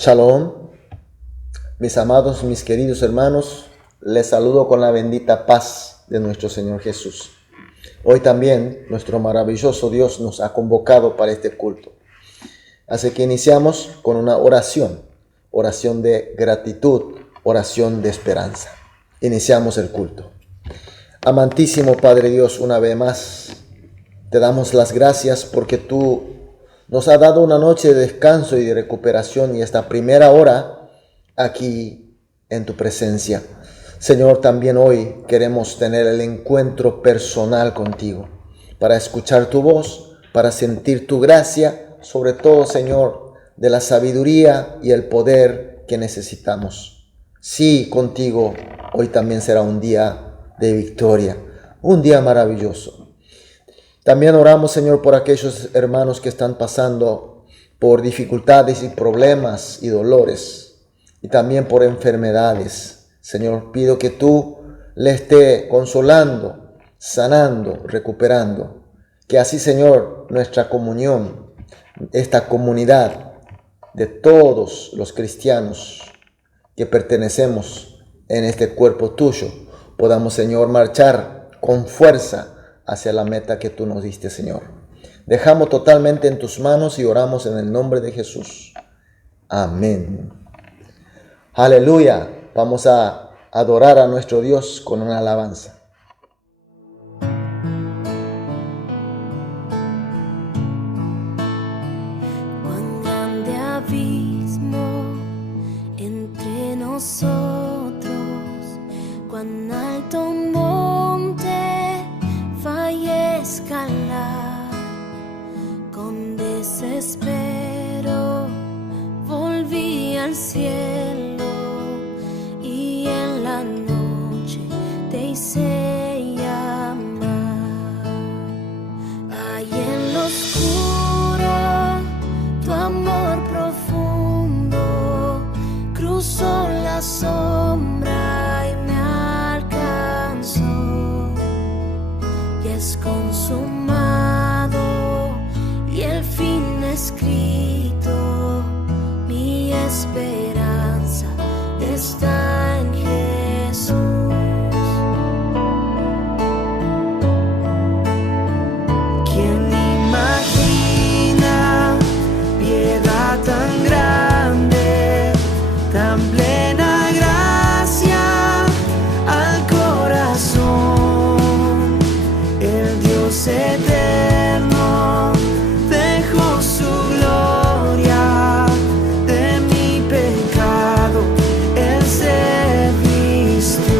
Shalom, mis amados, mis queridos hermanos, les saludo con la bendita paz de nuestro Señor Jesús. Hoy también nuestro maravilloso Dios nos ha convocado para este culto. Así que iniciamos con una oración de gratitud, oración de esperanza. Iniciamos el culto. Amantísimo Padre Dios, una vez más, te damos las gracias porque tú nos has dado una noche de descanso y de recuperación y esta primera hora aquí en tu presencia. Señor, también hoy queremos tener el encuentro personal contigo para escuchar tu voz, para sentir tu gracia, sobre todo, Señor, de la sabiduría y el poder que necesitamos. Sí, contigo hoy también será un día de victoria, un día maravilloso. También oramos, Señor, por aquellos hermanos que están pasando por dificultades y problemas y dolores, y también por enfermedades. Señor, pido que tú les estés consolando, sanando, recuperando. Que así, Señor, nuestra comunión, esta comunidad de todos los cristianos que pertenecemos en este cuerpo tuyo, podamos, Señor, marchar con fuerza hacia la meta que tú nos diste, Señor. Dejamos totalmente en tus manos y oramos en el nombre de Jesús. Amén. Aleluya. Vamos a adorar a nuestro Dios con una alabanza. Cuán grande abismo entre nosotros, cuán alto monte fallé escalar, con desespero volví al cielo y en la noche te hice llamar. Ahí en lo oscuro tu amor profundo cruzó la sombra y me alcanzó. Y es consumado y el fin escrito, mi esperanza está en Jesús. ¿Quién imagina piedad tan grande, tan plena gracia al corazón? El Dios eterno dejó su gloria, de mi pecado Él se vistió.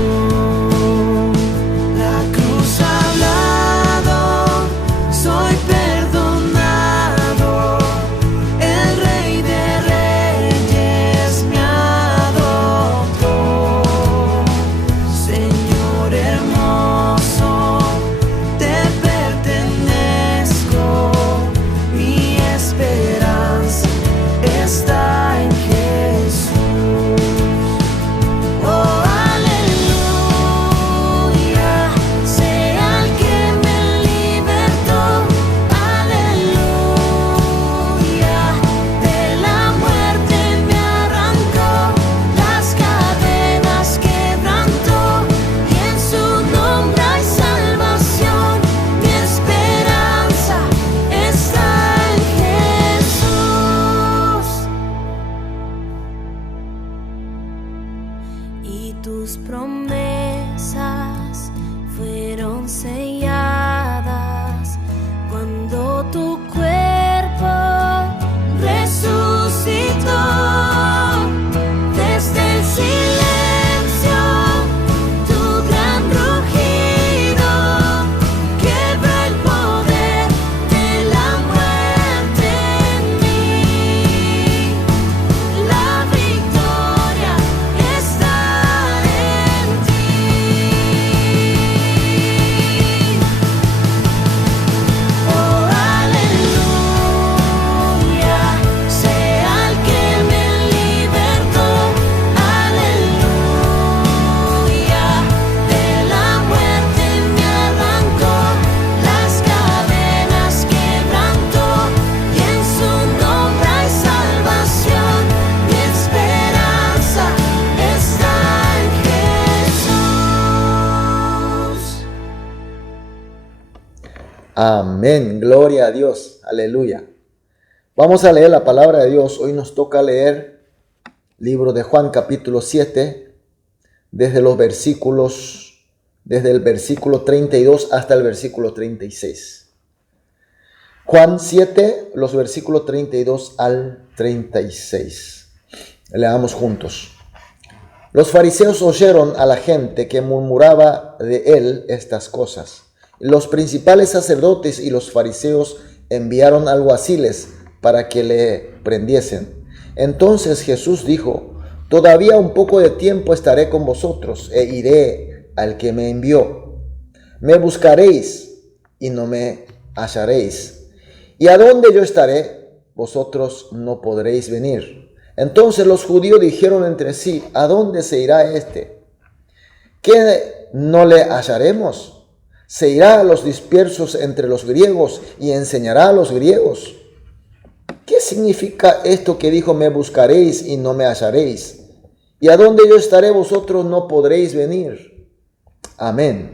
La cruz ha hablado, soy perdonado, el Rey de Reyes me adoptó. Señor hermoso, te pertenezco, mi esperanza está en Jesús. Oh, aleluya, sea el que me libertó, aleluya, de la muerte me arrancó, las cadenas quebrantó, y en su nombre hay salvación, mi esperanza está en Jesús. Y tus promesas fueron selladas cuando tu cuerpo resucitó. Desde el silencio, tu gran rugido quebra el poder de la muerte en mí. La victoria está en ti. Amén. Gloria a Dios. Aleluya. Vamos a leer la palabra de Dios. Hoy nos toca leer libro de Juan capítulo 7, desde el versículo 32 hasta el versículo 36. Juan 7, los versículos 32 al 36. Leamos juntos. Los fariseos oyeron a la gente que murmuraba de él estas cosas. Los principales sacerdotes y los fariseos enviaron alguaciles para que le prendiesen. Entonces Jesús dijo: todavía un poco de tiempo estaré con vosotros e iré al que me envió. Me buscaréis y no me hallaréis. Y a donde yo estaré, vosotros no podréis venir. Entonces los judíos dijeron entre sí: ¿a dónde se irá este? ¿Qué no le hallaremos? Se irá a los dispersos entre los griegos y enseñará a los griegos. ¿Qué significa esto que dijo: me buscaréis y no me hallaréis? Y a donde yo estaré, vosotros no podréis venir. Amén.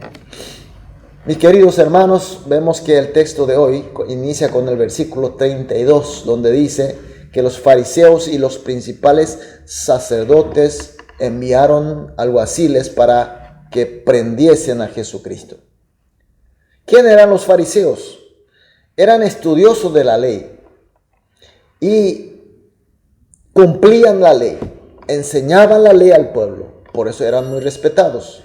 Mis queridos hermanos, vemos que el texto de hoy inicia con el versículo 32, donde dice que los fariseos y los principales sacerdotes enviaron alguaciles para que prendiesen a Jesucristo. ¿Quién eran los fariseos? Eran estudiosos de la ley y cumplían la ley, enseñaban la ley al pueblo, por eso eran muy respetados.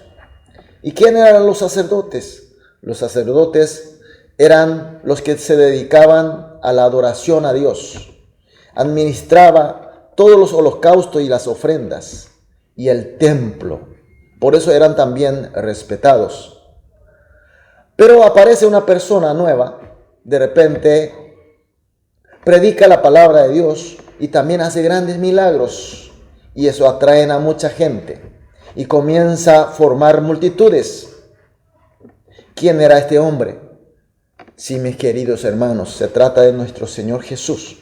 ¿Y quién eran los sacerdotes? Los sacerdotes eran los que se dedicaban a la adoración a Dios, administraba todos los holocaustos y las ofrendas y el templo, por eso eran también respetados. Pero aparece una persona nueva, de repente predica la palabra de Dios y también hace grandes milagros, y eso atrae a mucha gente y comienza a formar multitudes. ¿Quién era este hombre? Sí, mis queridos hermanos, se trata de nuestro Señor Jesús.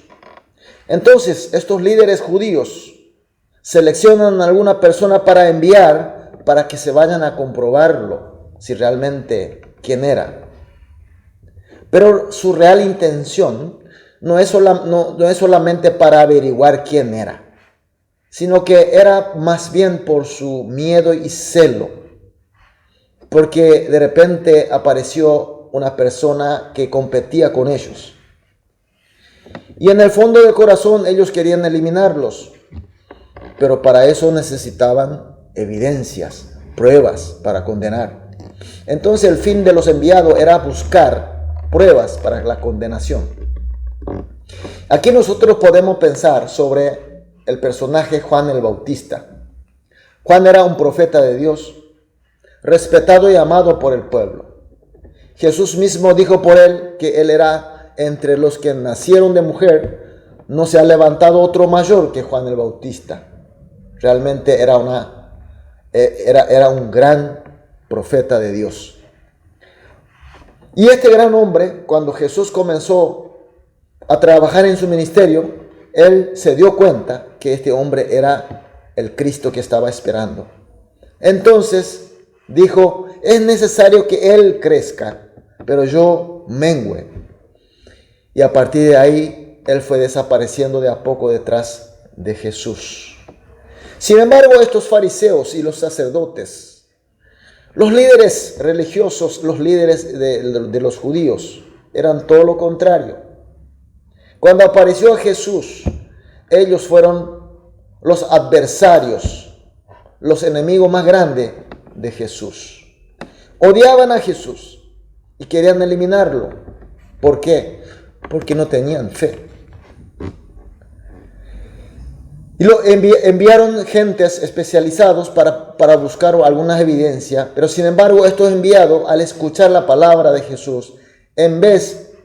Entonces, estos líderes judíos seleccionan a alguna persona para enviar para que se vayan a comprobarlo, si realmente quién era. Pero su real intención no es solamente para averiguar quién era, sino que era más bien por su miedo y celo, porque de repente apareció una persona que competía con ellos. Y en el fondo del corazón ellos querían eliminarlos, pero para eso necesitaban evidencias, pruebas para condenar. Entonces el fin de los enviados era buscar pruebas para la condenación. Aquí nosotros podemos pensar sobre el personaje Juan el Bautista. Juan era un profeta de Dios, respetado y amado por el pueblo. Jesús mismo dijo por él que él era entre los que nacieron de mujer, no se ha levantado otro mayor que Juan el Bautista. Realmente era un gran profeta de Dios. Y este gran hombre, cuando Jesús comenzó a trabajar en su ministerio, él se dio cuenta que este hombre era el Cristo que estaba esperando. Entonces dijo: es necesario que él crezca, pero yo mengüe. Y a partir de ahí, él fue desapareciendo de a poco detrás de Jesús. Sin embargo, estos fariseos y los sacerdotes, los líderes religiosos, los líderes de los judíos, eran todo lo contrario. Cuando apareció Jesús, ellos fueron los adversarios, los enemigos más grandes de Jesús. Odiaban a Jesús y querían eliminarlo. ¿Por qué? Porque no tenían fe. Y lo enviaron gentes especializados para buscar algunas evidencias, pero sin embargo estos enviados, al escuchar la palabra de Jesús, en vez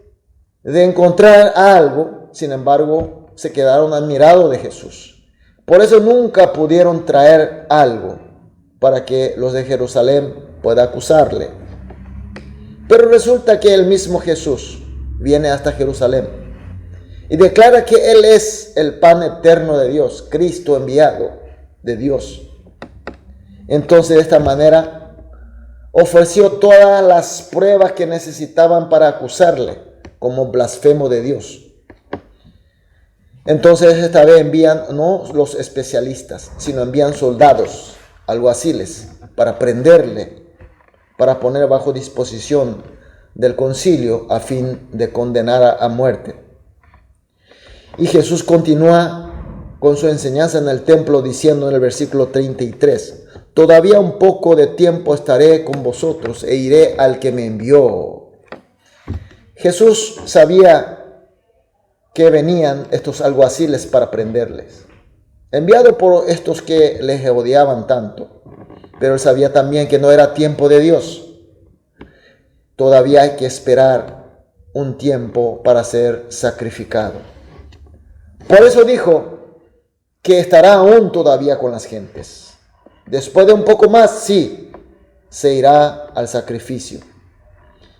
de encontrar algo, sin embargo, se quedaron admirados de Jesús. Por eso nunca pudieron traer algo para que los de Jerusalén puedan acusarle. Pero resulta que el mismo Jesús viene hasta Jerusalén y declara que Él es el pan eterno de Dios, Cristo enviado de Dios. Entonces, de esta manera, ofreció todas las pruebas que necesitaban para acusarle como blasfemo de Dios. Entonces esta vez envían no los especialistas, sino envían soldados, alguaciles, para prenderle, para poner bajo disposición del concilio a fin de condenar a muerte. Y Jesús continúa con su enseñanza en el templo diciendo en el versículo 33, todavía un poco de tiempo estaré con vosotros e iré al que me envió. Jesús sabía que venían estos alguaciles para prenderles, enviado por estos que les odiaban tanto, pero él sabía también que no era tiempo de Dios. Todavía hay que esperar un tiempo para ser sacrificado. Por eso dijo que estará aún todavía con las gentes. Después de un poco más, sí, se irá al sacrificio.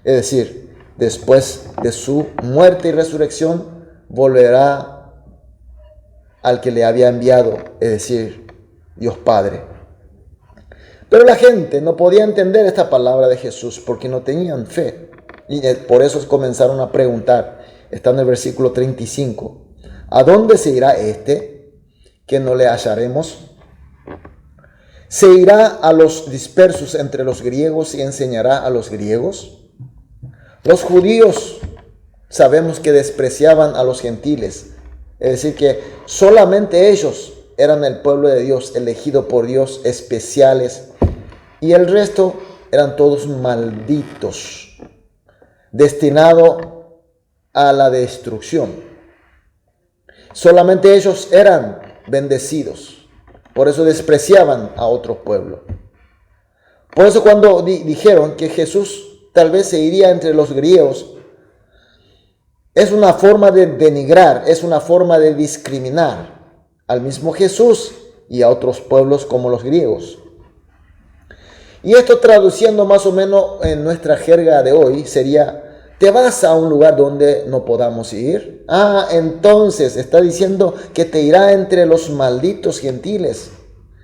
Es decir, después de su muerte y resurrección, volverá al que le había enviado, es decir, Dios Padre. Pero la gente no podía entender esta palabra de Jesús porque no tenían fe. Y por eso comenzaron a preguntar. Está en el versículo 35. ¿A dónde se irá este que no le hallaremos? ¿Se irá a los dispersos entre los griegos y enseñará a los griegos? Los judíos sabemos que despreciaban a los gentiles. Es decir, que solamente ellos eran el pueblo de Dios, elegido por Dios, especiales. Y el resto eran todos malditos, destinados a la destrucción. Solamente ellos eran bendecidos. Por eso despreciaban a otro pueblo. Por eso cuando dijeron que Jesús tal vez se iría entre los griegos, es una forma de denigrar, es una forma de discriminar al mismo Jesús y a otros pueblos como los griegos. Y esto traduciendo más o menos en nuestra jerga de hoy sería, ¿te vas a un lugar donde no podamos ir? Ah, entonces está diciendo que te irá entre los malditos gentiles,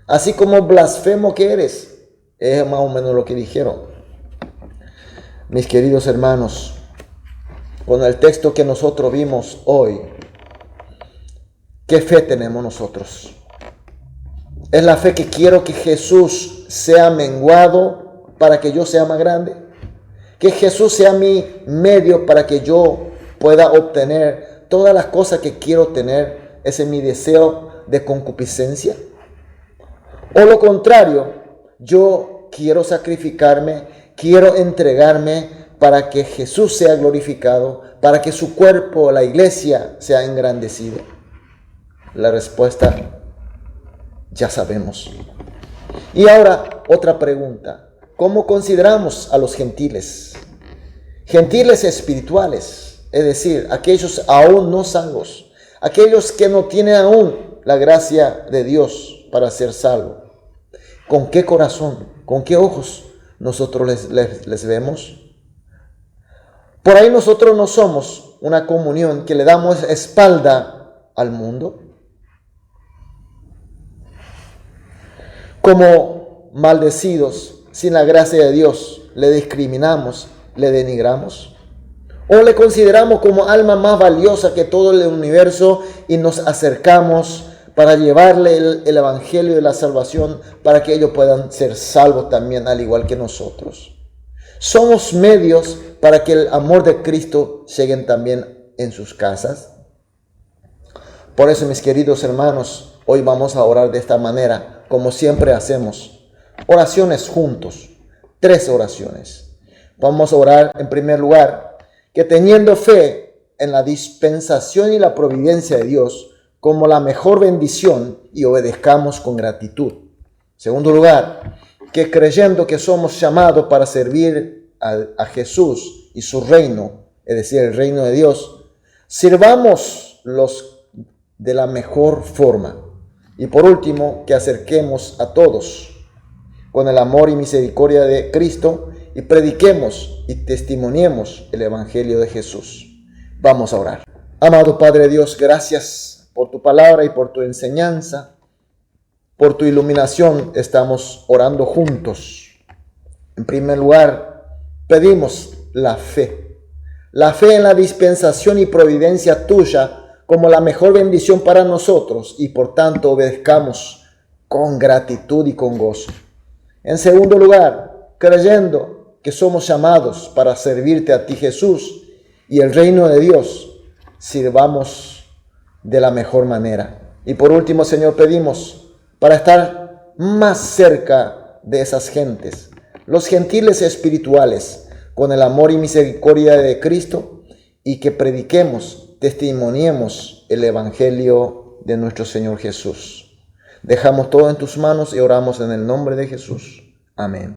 así como blasfemo que eres. Es más o menos lo que dijeron. Mis queridos hermanos, con el texto que nosotros vimos hoy, ¿qué fe tenemos nosotros? ¿Es la fe que quiero que Jesús sea menguado para que yo sea más grande? ¿Que Jesús sea mi medio para que yo pueda obtener todas las cosas que quiero tener? ¿Ese es mi deseo de concupiscencia? ¿O lo contrario, yo quiero sacrificarme, quiero entregarme para que Jesús sea glorificado, para que su cuerpo, la iglesia, sea engrandecido? La respuesta ya sabemos. Y ahora otra pregunta. ¿Cómo consideramos a los gentiles? Gentiles espirituales, es decir, aquellos aún no salvos, aquellos que no tienen aún la gracia de Dios para ser salvos. ¿Con qué corazón, con qué ojos nosotros les vemos? Por ahí nosotros no somos una comunión que le damos espalda al mundo. Como maldecidos, sin la gracia de Dios, le discriminamos, le denigramos. O le consideramos como alma más valiosa que todo el universo y nos acercamos para llevarle el evangelio de la salvación para que ellos puedan ser salvos también, al igual que nosotros. Somos medios para que el amor de Cristo llegue también en sus casas. Por eso, mis queridos hermanos, hoy vamos a orar de esta manera, como siempre hacemos. Oraciones juntos, 3 oraciones. Vamos a orar en primer lugar, que teniendo fe en la dispensación y la providencia de Dios como la mejor bendición y obedezcamos con gratitud. Segundo lugar, que creyendo que somos llamados para servir a Jesús y su reino, es decir, el reino de Dios, sirvamos los de la mejor forma. Y por último, que acerquemos a todos con el amor y misericordia de Cristo y prediquemos y testimoniemos el Evangelio de Jesús. Vamos a orar. Amado Padre Dios, gracias por tu palabra y por tu enseñanza. Por tu iluminación estamos orando juntos. En primer lugar, pedimos la fe en la dispensación y providencia tuya como la mejor bendición para nosotros y por tanto obedezcamos con gratitud y con gozo. En segundo lugar, creyendo que somos llamados para servirte a ti, Jesús, y el reino de Dios, sirvamos de la mejor manera. Y por último, Señor, pedimos para estar más cerca de esas gentes, los gentiles espirituales, con el amor y misericordia de Cristo, y que prediquemos, testimoniemos el Evangelio de nuestro Señor Jesús. Dejamos todo en tus manos y oramos en el nombre de Jesús. Amén.